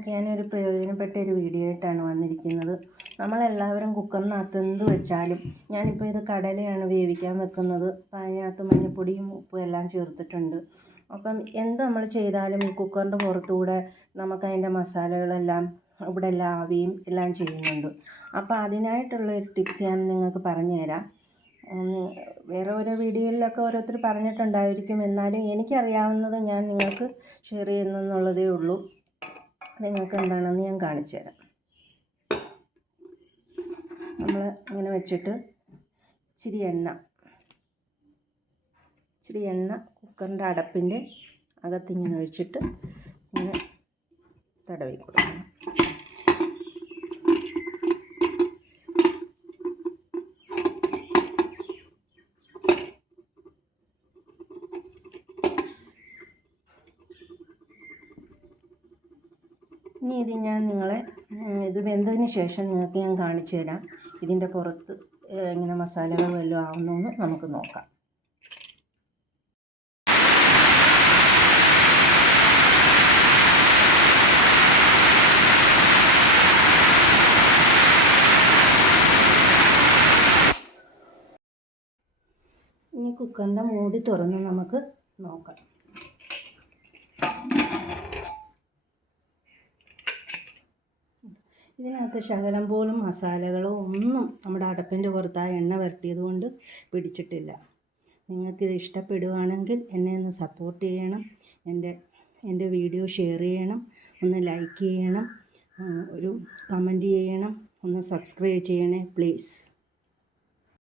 നിങ്ങൾക്ക് ഞാനൊരു പ്രയോജനപ്പെട്ട ഒരു വീഡിയോ ആയിട്ടാണ് വന്നിരിക്കുന്നത്. നമ്മളെല്ലാവരും കുക്കറിനകത്ത് എന്ത് വെച്ചാലും, ഞാനിപ്പോൾ ഇത് കടലയാണ് വേവിക്കാൻ വെക്കുന്നത്. അപ്പം അതിനകത്ത് മഞ്ഞൾപ്പൊടിയും ഉപ്പും എല്ലാം ചേർത്തിട്ടുണ്ട്. അപ്പം എന്ത് നമ്മൾ ചെയ്താലും ഈ കുക്കറിൻ്റെ പുറത്തുകൂടെ നമുക്കതിൻ്റെ മസാലകളെല്ലാം ഇവിടെ എല്ലാം ആവുകയും എല്ലാം ചെയ്യുന്നുണ്ട്. അപ്പോൾ അതിനായിട്ടുള്ളൊരു ടിപ്സ് ഞാൻ നിങ്ങൾക്ക് പറഞ്ഞു തരാം. വേറെ ഓരോ വീഡിയോയിലൊക്കെ ഓരോരുത്തർ പറഞ്ഞിട്ടുണ്ടായിരിക്കും, എന്നാലും എനിക്കറിയാവുന്നത് ഞാൻ നിങ്ങൾക്ക് ഷെയർ ചെയ്യുന്നെന്നുള്ളതേ ഉള്ളൂ. നിങ്ങൾക്ക് എന്താണെന്ന് ഞാൻ കാണിച്ചു തരാം. നമ്മൾ ഇങ്ങനെ വെച്ചിട്ട് ഇച്ചിരി എണ്ണ കുക്കറിൻ്റെ അടപ്പിൻ്റെ അകത്തിങ്ങനെ ഒഴിച്ചിട്ട് ഇങ്ങനെ തടവി കൊടുക്കണം. ഇനി ഇത് ഇത് വെന്തതിന് ശേഷം നിങ്ങൾക്ക് ഞാൻ കാണിച്ചു തരാം. ഇതിൻ്റെ പുറത്ത് ഇങ്ങനെ മസാലകൾ വല്ലതും ആവുന്നതെന്ന് നമുക്ക് നോക്കാം. ഇനി കുക്കറിൻ്റെ മൂടി തുറന്ന് നമുക്ക് നോക്കാം. ഇതിനകത്ത് ശകലം പോലും മസാലകളോ ഒന്നും നമ്മുടെ അടപ്പിൻ്റെ പുറത്ത് ആ എണ്ണ വരട്ടിയത് കൊണ്ട് പിടിച്ചിട്ടില്ല. നിങ്ങൾക്കിത് ഇഷ്ടപ്പെടുകയാണെങ്കിൽ എന്നെ ഒന്ന് സപ്പോർട്ട് ചെയ്യണം. എൻ്റെ വീഡിയോ ഷെയർ ചെയ്യണം, ഒന്ന് ലൈക്ക് ചെയ്യണം, ഒരു കമൻറ്റ് ചെയ്യണം, ഒന്ന് സബ്സ്ക്രൈബ് ചെയ്യണേ പ്ലീസ്.